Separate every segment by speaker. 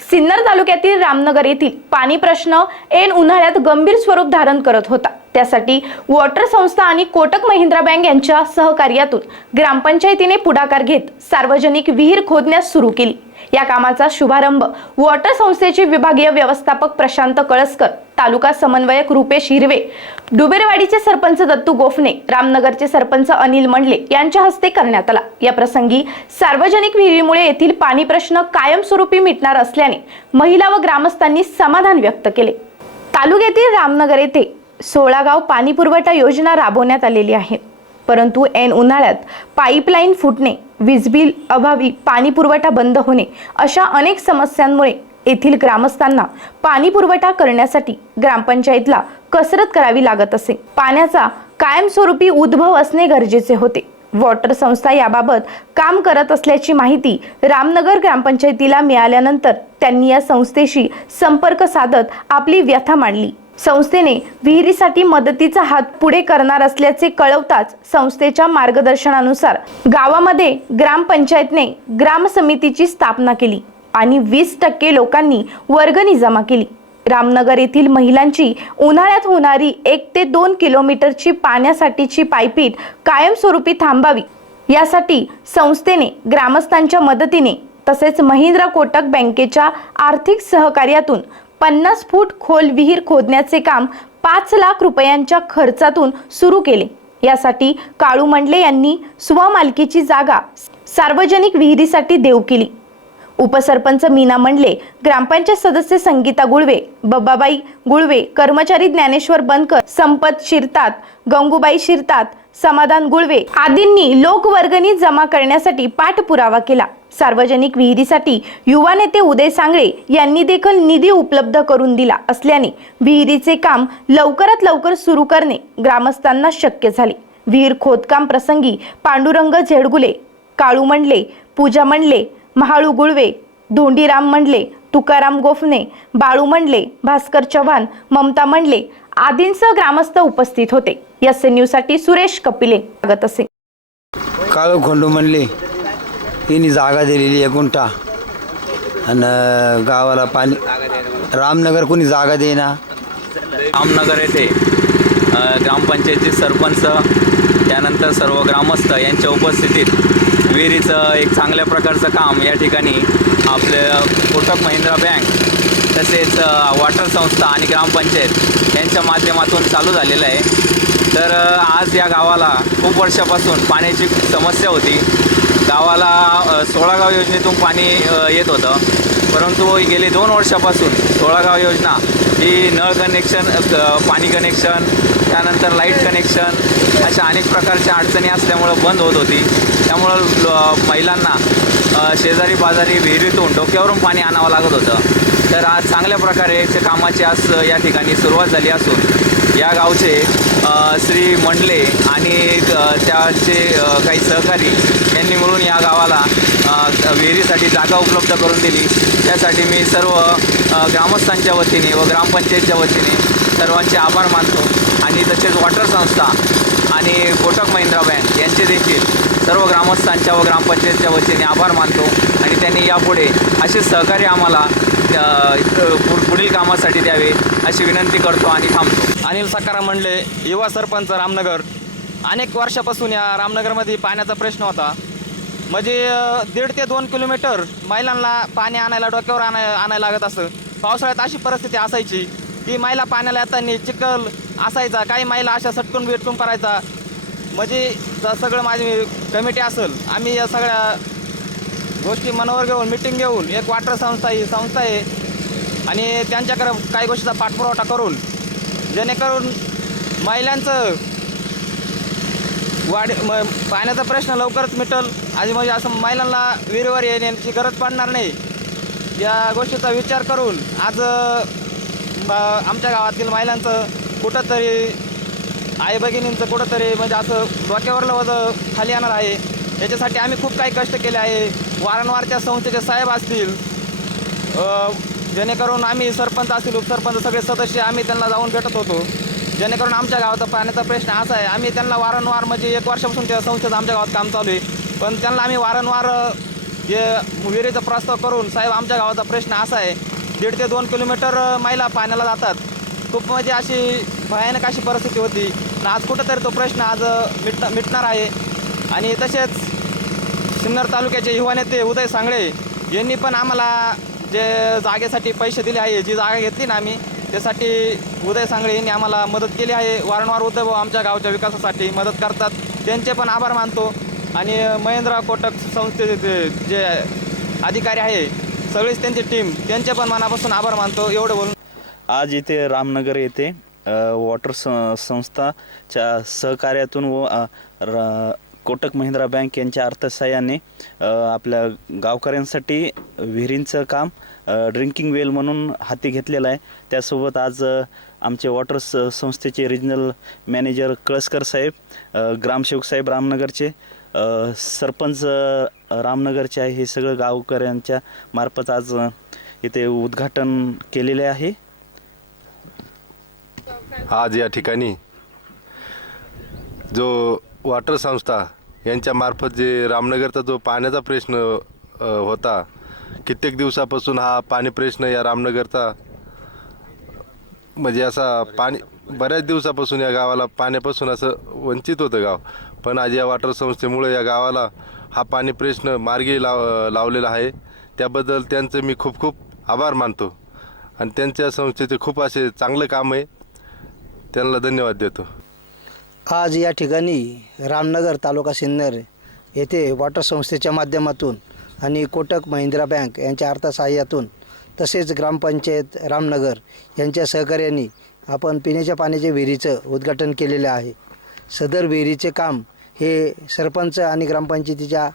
Speaker 1: सिन्नर तालुक्यातील रामनगर येथील पाणी प्रश्न ऐन उन्हाळ्यात गंभीर स्वरूप धारण करत होता. त्यासाठी वॉटर संस्था आणि कोटक महिंद्रा बँक यांच्या सहकार्यातून ग्रामपंचायतीने पुढाकार घेत सार्वजनिक विहीर खोदण्यास सुरू केली. या कामाचा शुभारंभ वॉटर संस्थेचे विभागीय व्यवस्थापक प्रशांत कळसकर तालुका समन्वयक रुपेश हिरवे डुबेरवाडीचे सरपंच दत्तू गोफणे रामनगरचे सरपंच अनिल मंडले यांच्या हस्ते करण्यात आला. या प्रसंगी सार्वजनिक विहिरीमुळे येथील पाणी प्रश्न कायमस्वरूपी मिटणार असल्याने महिला व ग्रामस्थांनी समाधान व्यक्त केले. तालुक्यातील रामनगर येथे सोळा गाव पाणी पुरवठा योजना राबवण्यात आलेली आहे. परंतु ऐन उन्हाळ्यात पाईपलाईन फुटणे वीज बिल अभावी पाणी पुरवठा बंद होणे अशा अनेक समस्यांमुळे येथील ग्रामस्थांना पाणी पुरवठा करण्यासाठी ग्रामपंचायतला कसरत करावी लागत असे. पाण्याचा कायमस्वरूपी उद्भव असणे गरजेचे होते. वॉटर संस्था याबाबत काम करत असल्याची माहिती रामनगर ग्रामपंचायतीला मिळाल्यानंतर त्यांनी या संस्थेशी संपर्क साधत आपली व्यथा मांडली. संस्थेने विहिरीसाठी मदतीचा हात पुढे करणार असल्याचे कळवताच संस्थेच्या मार्गदर्शनानुसार गावामध्ये ग्रामपंचायतने ग्राम समितीची स्थापना केली आणि वीस टक्के लोकांनी वर्गणी जमा केली. रामनगर येथील महिलांची उन्हाळ्यात होणारी एक ते दोन किलोमीटरची पाण्यासाठीची पायपीट कायमस्वरूपी थांबावी. यासाठी संस्थेने ग्रामस्थांच्या मदतीने तसेच महिंद्रा कोटक बँकेच्या आर्थिक सहकार्यातून पन्नास फूट खोल विहीर खोदण्याचे काम पाच लाख रुपयांच्या खर्चातून सुरू केले. यासाठी काळू मंडले यांनी स्वमालकीची जागा सार्वजनिक विहिरीसाठी देऊ केली. उपसरपंच मीना मंडले ग्रामपंचायत सदस्य संगीता गुळवे बब्बाबाई गुळवे कर्मचारी ज्ञानेश्वर बनकर संपत शिरतात गंगूबाई शिरतात समाधान गुळवे आदींनी लोकवर्गणी जमा करण्यासाठी पाठपुरावा केला. सार्वजनिक विहिरीसाठी युवा नेते उदय सांगळे यांनी देखील निधी उपलब्ध करून दिला असल्याने विहिरीचे काम लवकरात लवकर सुरू करणे ग्रामस्थांना शक्य झाले. विहीर खोदकाम प्रसंगी पांडुरंग झेडगुले काळू मंडले पूजा मंडले महाळू गुळवे धोंडीराम मंडले तुकाराम गोफणे बाळू मंडले भास्कर चव्हाण ममता मंडले आदींसह ग्रामस्थ उपस्थित होते. एस न्यूजसाठी सुरेश कपिले स्वागत असे.
Speaker 2: काळू खोंडू मंडले यांनी जागा दिलेली आहे गुंठा. आणि गावाला पाणी रामनगर कोणी जागा देईना.
Speaker 3: रामनगर येथे ग्रामपंचायतचे सरपंच त्यानंतर सर्व ग्रामस्थ यांच्या उपस्थितीत विहिरीचं एक चांगल्या प्रकारचं काम या ठिकाणी आपलं कोटक महिंद्रा बँक तसेच वॉटर संस्था आणि ग्रामपंचायत यांच्या माध्यमातून चालू झालेलं आहे. तर आज या गावाला खूप वर्षापासून पाण्याची समस्या होती. गावाला सोळागाव योजनेतून पाणी येत होतं. परंतु गेले दोन वर्षापासून सोळागाव योजना ही नळ कनेक्शन पाणी कनेक्शन त्यानंतर लाइट कनेक्शन अशा अनेक प्रकारच्या अडचणी असल्यामुळं बंद होत होती. त्यामुळं महिलांना शेजारी पाजारी विहिरीतून डोक्यावरून पाणी आणावं लागत होतं. तर आज चांगल्या प्रकारे कामाची आज या ठिकाणी सुरुवात झाली असून या गावचे श्री मंडले आणि त्याचे काही सहकारी यांनी मिळून या गावाला विहिरीसाठी जागा उपलब्ध करून दिली. त्यासाठी मी सर्व ग्रामस्थांच्या वतीने व ग्रामपंचायतच्या वतीने सर्वांचे आभार मानतो. आणि तसेच वॉटर संस्था आणि कोटक महिंद्रा बँक यांचे देखील सर्व ग्रामस्थांच्या व ग्रामपंचायतच्या वतीने आभार मानतो आणि त्यांनी यापुढे असे सहकार्य आम्हाला पुढील कामासाठी द्यावे अशी विनंती करतो आणि थांबतो.
Speaker 4: अनिल सकाराम म्हणले युवा सरपंच रामनगर. अनेक वर्षापासून या रामनगरमध्ये पाण्याचा प्रश्न होता. म्हणजे दीड ते दोन किलोमीटर महिलांना पाणी आणायला डोक्यावर आणाय आणायला लागत असं. पावसाळ्यात अशी परिस्थिती असायची की महिला पाण्याला येताना चिखल असायचा काही महिला अशा सटकून भेटून करायचा म्हणजे ज- सगळं माझी कमिटी असेल आम्ही या सगळ्या गोष्टी मनावर घेऊन मिटिंग घेऊन एक वाटर संस्था ही संस्था आहे. आणि त्यांच्याकडे काही गोष्टीचा पाठपुरावठा करून जेणेकरून महिलांचं वाढ म पाण्याचा प्रश्न लवकरच मिटल. आणि म्हणजे असं महिलांना विहिरीवर येण्याची गरज पडणार नाही. या गोष्टीचा विचार करून आज ब- आमच्या गावातील महिलांचं कुठंतरी आई भगिनींचं कुठंतरी म्हणजे असं डोक्यावरलं वजं खाली येणार आहे. याच्यासाठी आम्ही खूप काही कष्ट केले आहे. वारंवारच्या संस्थेचे साहेब असतील जेणेकरून आम्ही सरपंच असतील उपसरपंच सगळे सदस्य आम्ही त्यांना जाऊन भेटत होतो. जेणेकरून आमच्या गावाचा पाण्याचा प्रश्न असा आहे. आम्ही त्यांना वारंवार म्हणजे एक वर्षापासून त्या संस्थेचं आमच्या गावात काम चालू आहे. पण त्यांना आम्ही वारंवार जे विहिरीचा प्रस्ताव करून साहेब आमच्या गावाचा प्रश्न असा आहे. दीड ते दोन किलोमीटर महिला पाण्याला जातात. खूप म्हणजे अशी भयानक अशी परिस्थिती होती. आज कुठंतरी तो प्रश्न आज मिट मिटणार आहे. आणि तसेच सिन्नर तालुक्याचे युवा नेते उदय सांगळे यांनी पण आम्हाला जे जागेसाठी पैसे दिले आहे जी जागा घेतली ना आम्ही त्यासाठी उदय सांगळे यांनी आम्हाला मदत केली आहे. वारंवार उदय भाऊ आमच्या गावच्या विकासासाठी मदत करतात. त्यांचे पण आभार मानतो. आणि महेंद्र कोटक संस्थेचे ते जे अधिकारी आहे सगळीच त्यांची टीम त्यांचे पण मनापासून आभार मानतो. एवढं बोलून.
Speaker 5: आज इथे रामनगर येथे वॉटर स संस्थाच्या सहकार्यातून व र- कोटक महिंद्रा बँक यांच्या अर्थसहाय्याने आपल्या गावकऱ्यांसाठी विहिरींचं काम ड्रिंकिंग वेल म्हणून हाती घेतलेलं आहे. त्यासोबत आज आमचे वॉटर स संस्थेचे रिजनल मॅनेजर कळसकर साहेब अ, ग्रामसेवक साहेब रामनगरचे सरपंच रामनगरचे आहे. हे सगळं गावकऱ्यांच्या मार्फत आज इथे उद्घाटन केलेले आहे.
Speaker 6: आज या ठिकाणी जो वॉटर संस्था यांच्यामार्फत जे रामनगरचा जो पाण्याचा प्रश्न होता कित्येक दिवसापासून हा पाणी प्रश्न या रामनगरचा म्हणजे असा पाणी बऱ्याच दिवसापासून या गावाला पाण्यापासून असं वंचित होतं गाव. पण आज या वॉटर संस्थेमुळे या गावाला हा पाणी प्रश्न मार्गी लाव लावलेला आहे. त्याबद्दल त्यांचं मी खूप खूप आभार मानतो. आणि त्यांच्या संस्थेचे खूप असे चांगलं काम आहे. त्यांना धन्यवाद देतो.
Speaker 7: आज या ठिकाणी रामनगर तालुका सिन्नर येथे वॉटर संस्थेच्या माध्यमातून आणि कोटक महिंद्रा बँक यांच्या अर्थसहाय्यातून तसेच ग्रामपंचायत रामनगर यांच्या सहकार्याने आपण पिण्याच्या पाण्याच्या विहिरीचं उद्घाटन केलेलं आहे. सदर विहिरीचे काम हे सरपंच आणि ग्रामपंचायतीच्या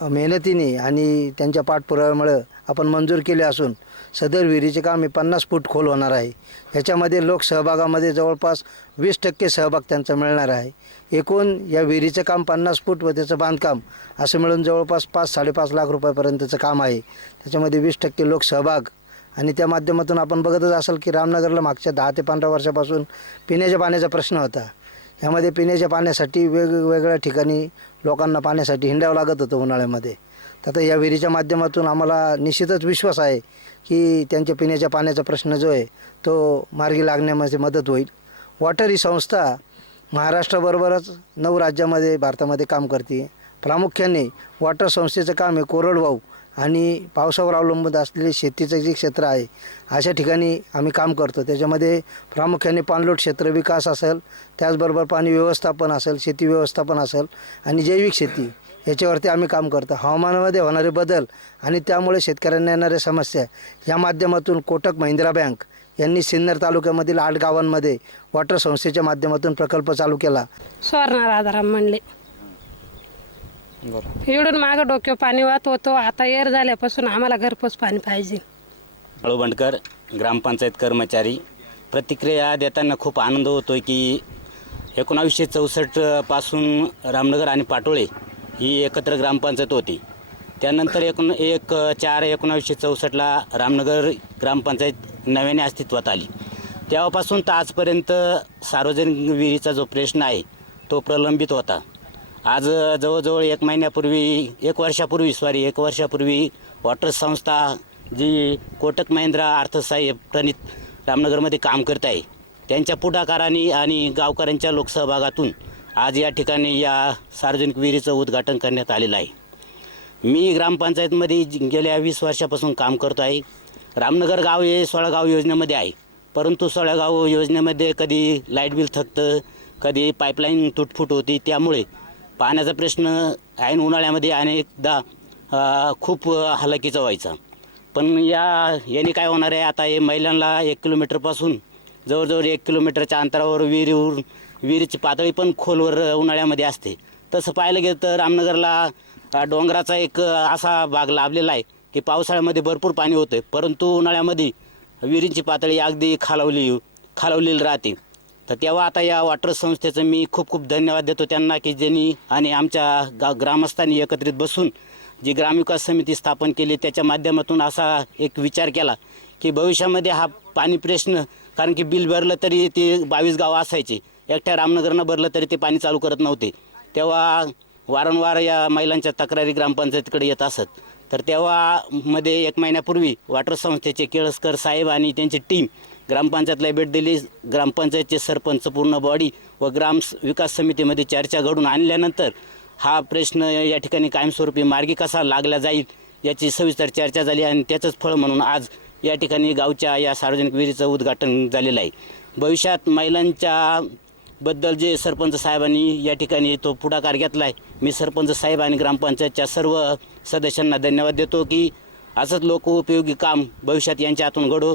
Speaker 7: मेहनतीने आणि त्यांच्या पाठपुराव्यामुळं आपण मंजूर केले असून सदर विहिरीचे काम हे पन्नास फूट खोल होणार आहे. याच्यामध्ये लोकसहभागामध्ये जवळपास वीस टक्के सहभाग त्यांचा मिळणार आहे. एकूण या विहिरीचं काम पन्नास फूट व त्याचं बांधकाम असं मिळून जवळपास पाच साडेपाच लाख रुपयापर्यंतचं काम आहे. त्याच्यामध्ये वीस टक्के लोकसहभाग आणि त्या माध्यमातून आपण बघतच असाल की रामनगरला मागच्या दहा ते पंधरा वर्षापासून पिण्याच्या पाण्याचा प्रश्न होता. ह्यामध्ये पिण्याच्या पाण्यासाठी वेगवेगळ्या ठिकाणी लोकांना पाण्यासाठी हिंडावं लागत होतं उन्हाळ्यामध्ये. तर आता या विहिरीच्या माध्यमातून आम्हाला निश्चितच विश्वास आहे की त्यांच्या पिण्याच्या पाण्याचा प्रश्न जो आहे तो मार्गी लागण्यामध्ये मदत होईल. वॉटर ही संस्था महाराष्ट्राबरोबरच नऊ राज्यामध्ये भारतामध्ये काम करते. प्रामुख्याने वॉटर संस्थेचं काम आहे कोरडवाहू. आणि पावसावर अवलंबून असलेले शेतीचं जे क्षेत्र आहे अशा ठिकाणी आम्ही काम करतो. त्याच्यामध्ये प्रामुख्याने पाणलोट क्षेत्र विकास असेल त्याचबरोबर पाणी व्यवस्थापन असेल शेती व्यवस्थापन असेल आणि जैविक शेती याच्यावरती आम्ही काम करतो. हवामानामध्ये होणारे बदल आणि त्यामुळे शेतकऱ्यांना येणाऱ्या समस्या या माध्यमातून कोटक महिंद्रा बँक यांनी सिन्नर तालुक्यामधील आठ गावांमध्ये वॉटर संस्थेच्या माध्यमातून प्रकल्प चालू केला.
Speaker 8: स्वर्णा राधाराम म्हणले. एवढून मागं डोक्यावर पाणी वाहत होतो. आता एर झाल्यापासून आम्हाला घरपोच पाणी पाहिजे.
Speaker 9: अळूबंडकर ग्रामपंचायत कर्मचारी प्रतिक्रिया देताना खूप आनंद होतो की एकोणावीसशे चौसष्टपासून रामनगर आणि पाटोळे ही एकत्र ग्रामपंचायत होती. त्यानंतर एकूण एक चार एकोणावीसशे चौसष्टला रामनगर ग्रामपंचायत नव्याने अस्तित्वात आली. तेव्हापासून तर आजपर्यंत सार्वजनिक विहिरीचा जो प्रश्न आहे तो प्रलंबित होता. आज जवळजवळ एक महिन्यापूर्वी एक वर्षापूर्वी सॉरी एक वर्षापूर्वी वॉटर संस्था जी कोटक महिंद्रा अर्थसहाय्य प्रणित रामनगरमध्ये काम करत आहे त्यांच्या पुढाकाराने आणि गावकऱ्यांच्या लोकसहभागातून आज या ठिकाणी या सार्वजनिक विहिरीचं उद्घाटन करण्यात आलेलं आहे. मी ग्रामपंचायतमध्ये गेल्या वीस वर्षापासून काम करतो आहे. रामनगर गाव हे सोळागाव योजनेमध्ये आहे परंतु सोळागाव योजनेमध्ये कधी लाइट बिल थकतं कधी पाईपलाईन तुटफूट होती त्यामुळे पाण्याचा प्रश्न ऐन उन्हाळ्यामध्ये अनेकदा खूप हलाखीचा व्हायचा. पण या याने काय होणार आहे आता हे महिलांना एक किलोमीटरपासून जवळजवळ एक किलोमीटरच्या अंतरावर विहिरीवर विहिरीची पातळी पण खोलवर उन्हाळ्यामध्ये असते. तसं पाहायला गेलं तर रामनगरला डोंगराचा एक असा भाग लाभलेला आहे की पावसाळ्यामध्ये भरपूर पाणी होतं परंतु उन्हाळ्यामध्ये विहिरींची पातळी अगदी खालावली खालावलेली राहते. तर तेव्हा आता या वॉटर संस्थेचं मी खूप खूप धन्यवाद देतो त्यांना की ज्यांनी आणि आमच्या गा ग्रामस्थांनी एकत्रित बसून जी ग्रामविकास समिती स्थापन केली त्याच्या माध्यमातून असा एक विचार केला की भविष्यामध्ये हा पाणी प्रश्न कारण की बिल भरलं तरी ते बावीस गावं असायचे. एकट्या रामनगरनं भरलं तरी ते पाणी चालू करत नव्हते. तेव्हा वारंवार या महिलांच्या तक्रारी ग्रामपंचायतीकडे येत असत. तर तेव्हा मध्ये एक महिन्यापूर्वी वॉटर संस्थेचे केळसकर साहेब आणि त्यांची टीम ग्रामपंचायतला भेट दिली. ग्रामपंचायतचे सरपंच पूर्ण बॉडी व ग्राम विकास समितीमध्ये चर्चा घडून आणल्यानंतर हा प्रश्न या ठिकाणी कायमस्वरूपी मार्गी कसा लागला जाईल याची सविस्तर चर्चा झाली आणि त्याचंच फळ म्हणून आज या ठिकाणी गावच्या या सार्वजनिक विहिरीचं उद्घाटन झालेलं आहे. भविष्यात महिलांच्या बद्दल जे सरपंच साहेबांनी या ठिकाणी तो पुढाकार घेतला आहे मी सरपंच साहेब आणि ग्रामपंचायतच्या सर्व सदस्यांना धन्यवाद देतो की असंच लोकोपयोगी काम भविष्यात यांच्या हातून घडो